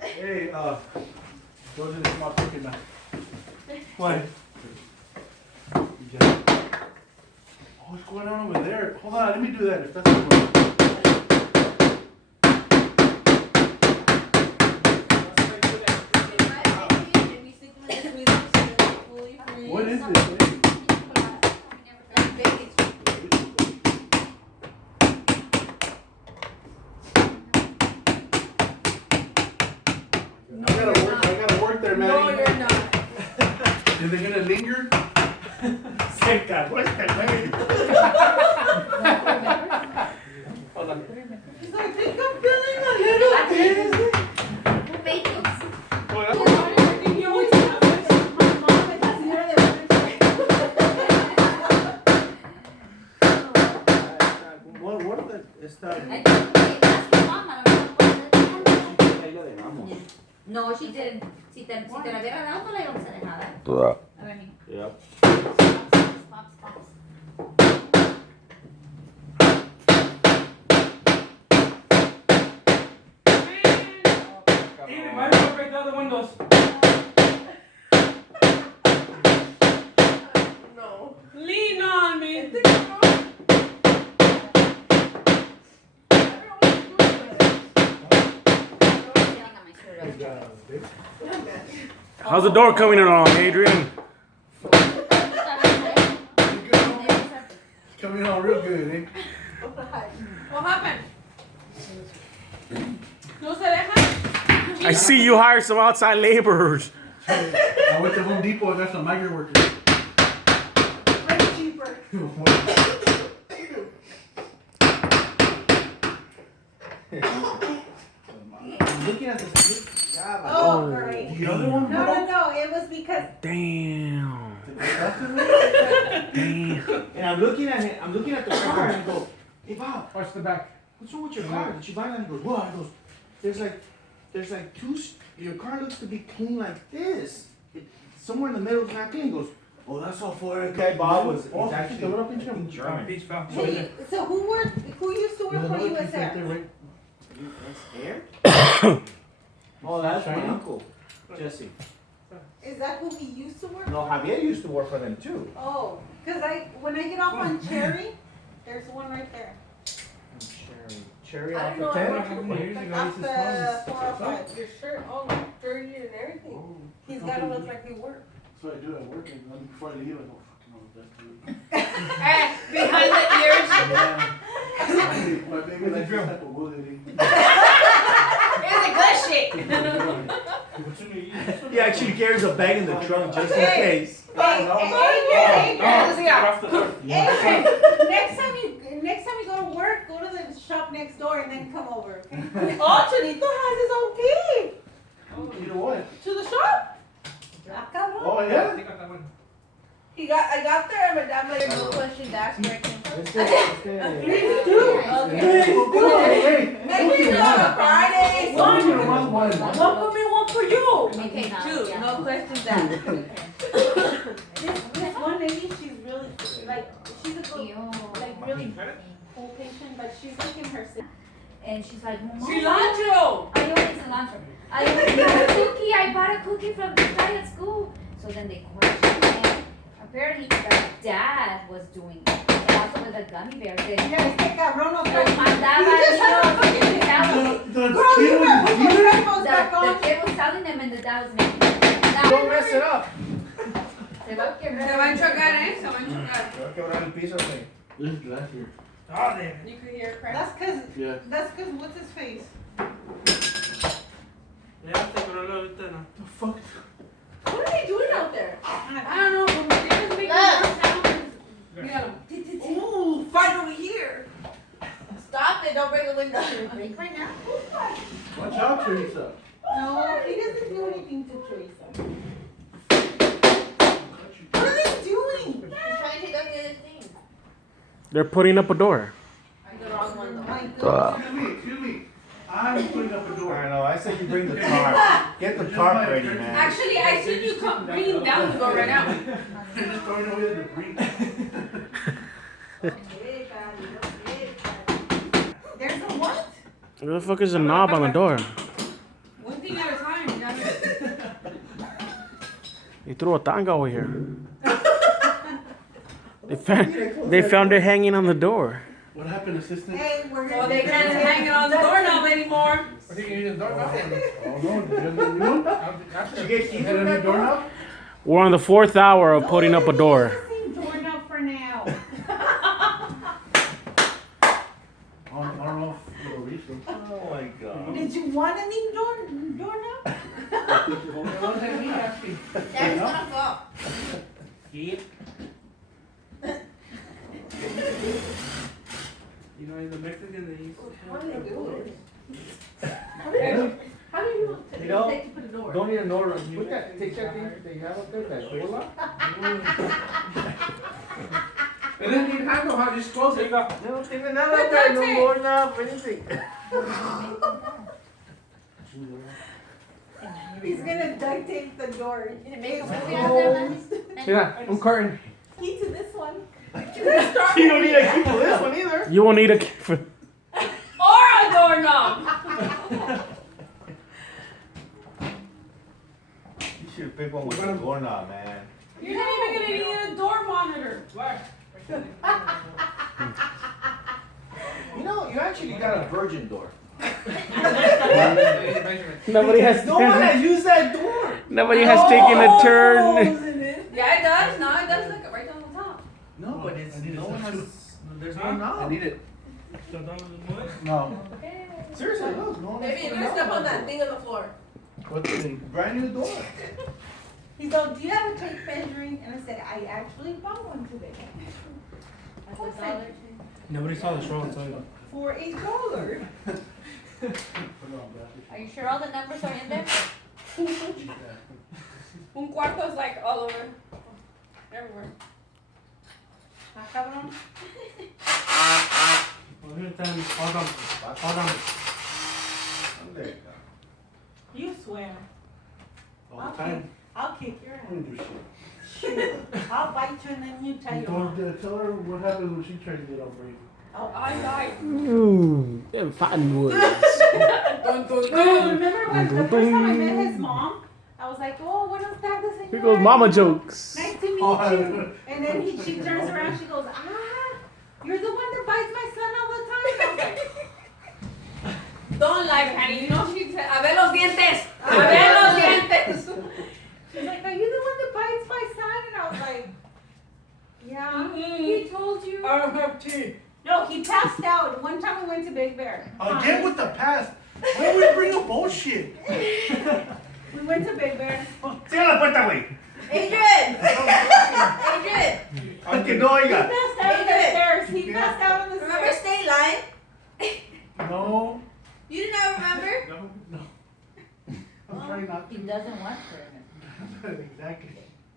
Hey, go to the small chicken now. Why? Oh, what's going on over there? Hold on, let me do that if that's the one. What is this? I gotta work there, man. No, you're not. Is it gonna linger? Seca, vuelta el medio. He's like, I think I'm feeling a little dizzy. He always tells us, my mom and la señora de What are the... No, she didn't. Si te la hubiera dado, no la íbamos a dejar. A ver, mira. Yep. Pops, pops. Steven, why don't you break the other windows? No. Lean on me. How's the door coming along, Adrian? Coming on real good, eh? What happened? No se deja? I see you hired some outside laborers. I went to Home Depot and got some migrant workers. Way cheaper. I'm looking at this. Oh, great. The other one? No. It was because. Damn. Damn. And I'm looking at him, I'm looking at the car and I go, hey Bob, Watch the back. what's wrong with your car? Did you buy that? And he goes, what? I goes, there's like two, your car looks to be clean like this. Somewhere in the middle is not clean. He goes, oh, that's all for it. Okay, Bob was Oh, actually German. German. Hey, so who used to work for you as there? That's Air? Oh, that's my Shiny? uncle, Jesse. Is that who he used to work? No, Javier used to work for them too. Oh, because when I get off on Cherry, there's one right there. Cherry I off don't the know. 10? Off the 405. Your shirt all dirty and everything. He's got to look like he worked. That's what I do at work, and then before I leave, I go, fucking all the best. Hey, behind the ears. My baby likes this type of wood. It's a good shit. He actually carries a bag in the trunk just in Hey. case. Hey, Adrian, next time you go to work, go to the shop next door and then come over. Okay? Oh, Chinito has his own key You know what? to the shop. Ah, cabrón. Oh, yeah? I got there and I'm like, No questions asked, right? Hey, hey, we go on Friday. One for me, one for you. Okay, now, Two, yeah. no questions asked. This one lady, she's really, like, she's a good, like, really cool patient, but she's like in her And she's like, Mama, cilantro. I always cilantro. I always bought a cookie. I bought a cookie from this guy at school. So then they questioned him. Apparently, the dad was doing it. And also with the gummy bears. Mira, este cabrón no Los trae. mandaba You just have a niños fucking- and that The Girl, kid you was better put those here? headphones back the on. kid was telling them and the dad was making it. Don't mess it up. Se va a quebrar. Se va a chocar, eh? Se va a chocar. Te va a quebrar el piso, güey. This glass here. You could hear it crack. Yeah. That's cause what's his face? The fuck? What are they doing out there? I don't know, but they're just making more sounds. Yeah. Ooh, finally here. Stop it, don't break the window. Break right now. Watch out, Teresa. No, he doesn't do anything to Teresa. What are they doing? He's trying to take out the other thing. They're putting up a door. The wrong one though. Excuse me. I I'm putting up a I door. know. I said you bring the tarp. Get the tarp ready, man. Actually, I see you come bringing down the door right now. You're just throwing away the debris. There's a what? Where the fuck is the knob on the door? One thing at a time. You know? They threw a tanga over here. They found it hanging on the door. What happened, assistant? Hey, we're gonna. Well, they can't hang it on the doorknob anymore. I think you need a doorknob. Oh no, did you have a new one? You get keys Is it a new doorknob? We're on the 4th hour of putting up a door. Doorknob for now. I don't know if it'll reach them. Oh my god. Did you want a new doorknob? What does that mean, actually? That's gonna fall. You know, in the Mexican, they use. How do you do it? How do You know, take to put a door? Don't need a door. Put that, take that thing they have up there, that door lock. It doesn't need handle, huh? Just close it. No, tiene nada Put there, duct no tape. doorknob, anything. He's gonna duct tape the door. Did it make a movie out there, man? Yeah, I'm curtain. Key to this one. You don't need a key for this one either. You won't need a key for. Or a doorknob. You should pick one with a doorknob, man. You're not even gonna need a door monitor. You know, you actually got a virgin door. Nobody has. No one has used that door. Nobody has taken a turn. Yeah, it does. No, it does. Look, right down the top. No, but it's I need no it one too. has. There's no I knob. need it. No. Seriously, look. No one Maybe has you're put a gonna step knob on that door. thing on the floor. What thing? Brand new door. He's like, do you have a tape measuring? And I said, I actually bought one today. That's a dollar. Nobody saw the show, I'll tell you. For $1. Are you sure all the numbers are in there? Un cuarto is like all over. Everywhere. Ah, cabrón. Well, here, tell me, hold on. Hold on. There you go. You swear. All the time. I'll kick your I ass. don't do shit. I'll bite you and then you tell your mom. Tell her what happened when she tried to get over you. I died. Ooh, them fighting words. No, remember when the first time I met his mom? I was like, oh, buenos tardes, señora. Here goes mama jokes. Nice to meet you. And then she turns around, she goes, you're the one that bites my son all the time. I was like, Don't lie, honey. You know she said, a ver los dientes. A ver los dientes. she's like, are you the one that bites my son? And I was like, yeah. He told you. I don't have teeth. No, he passed out. One time we went to Big Bear. Again with the past. Why do we bring up bullshit? We went to Big Bear. Cierra la puerta, güey. Adrian. Adrian. Aunque no He oiga. passed out on the stairs. He passed out on the Remember stairs. State Line? No. You did not remember? No. I'm trying not He doesn't want to. to. Exactly.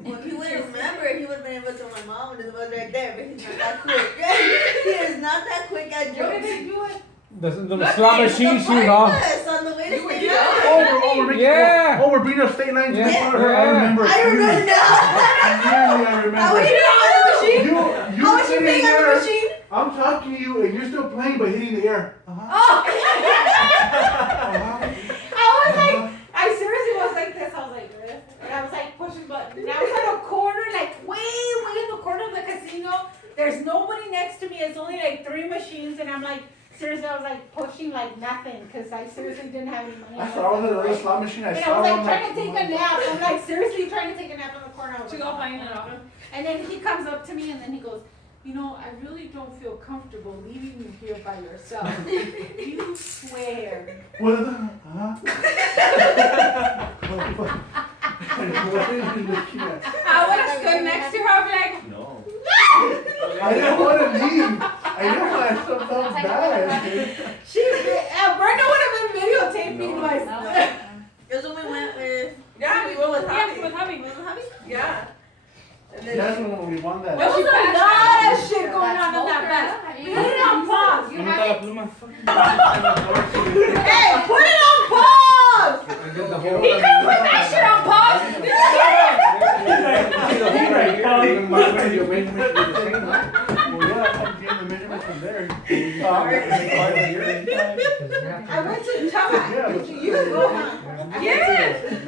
Well, if he would have remembered, he would have been able to tell my mom and it was right there, but he's not that quick. He is not that quick at What did jokes. they do it? The slot machine shoes, huh? Yes, on the way to stay out. We're making, Yeah. we're beating up state lines. Yeah. I remember. I remember now. Clearly, I How remember. was you on the machine? You How was you sitting being on the there, machine? I'm talking to you, and you're still playing, but hitting the air. I was like, I seriously was like this. I was like this. And I was like pushing buttons. And I was at a corner, like way in the corner of the casino. There's nobody next to me. It's only like 3 machines. And I'm like, seriously, I was like pushing like nothing because I seriously didn't have any money. I saw the other slot machine. I And I saw was one. like trying to take a nap. I'm like seriously trying to take a nap in the corner. I was To like, go oh, find my it. God. And then he comes up to me and then he goes, you know, I really don't feel comfortable leaving you here by yourself. You swear. What are the? What are you looking at? I would have stood next to her. I'd be like, No. I didn't want to leave. I didn't want to felt bad. Brenda would have been videotaping my. Because when we went with, yeah, we went with Javi. Javi. With Javi. Yeah. And then That's when we won that. There was a lot of shit going on in that bus. We had it on pause. You have Hey, put it on pause! I get the He whole. could've put that shit on pause. I went to Chama. You go, huh? Yeah.